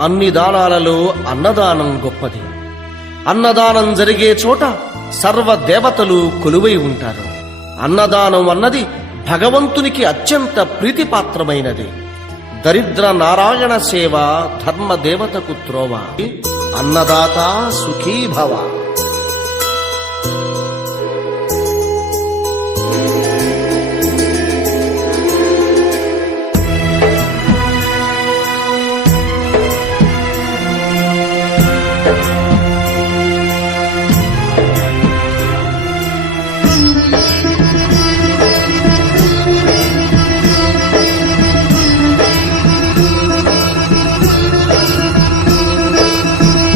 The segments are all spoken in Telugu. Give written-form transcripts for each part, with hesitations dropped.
అన్ని దానాలలో అన్నదానం గొప్పది. అన్నదానం జరిగే చోట సర్వ దేవతలు కొలువై ఉంటారు. అన్నదానం అన్నది భగవంతునికి అత్యంత ప్రీతిపాత్రమైనది. దరిద్ర నారాయణ సేవ ధర్మదేవతకు త్రోవ. అన్నదాత సుఖీభవ.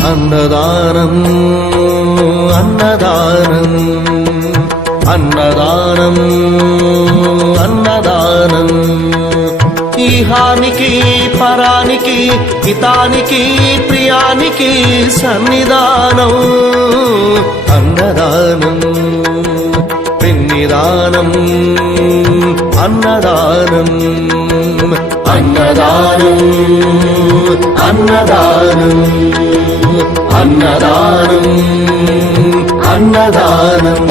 అన్నదానం అన్నదానం అన్నదానం అన్నదానం. ఈహానికి పరానికి హితానికి ప్రియానికి సన్నిధానం. అన్నదానం పిన్నిదానం అన్నదానం అన్నదానం అన్నదానం అన్నదానం అన్నదానం.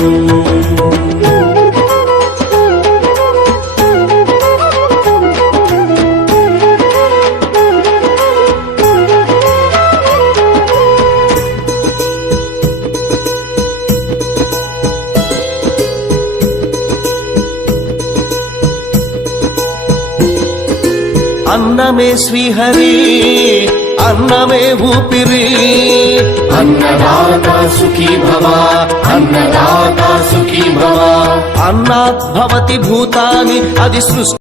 అన్నమే శ్రీహరి అన్నమే ఊపిరి. అన్నదాత సుఖీ భవ అన్నదాత సుఖీ భవ. అన్నాత్ భవతి భూతాని అది సృష్టి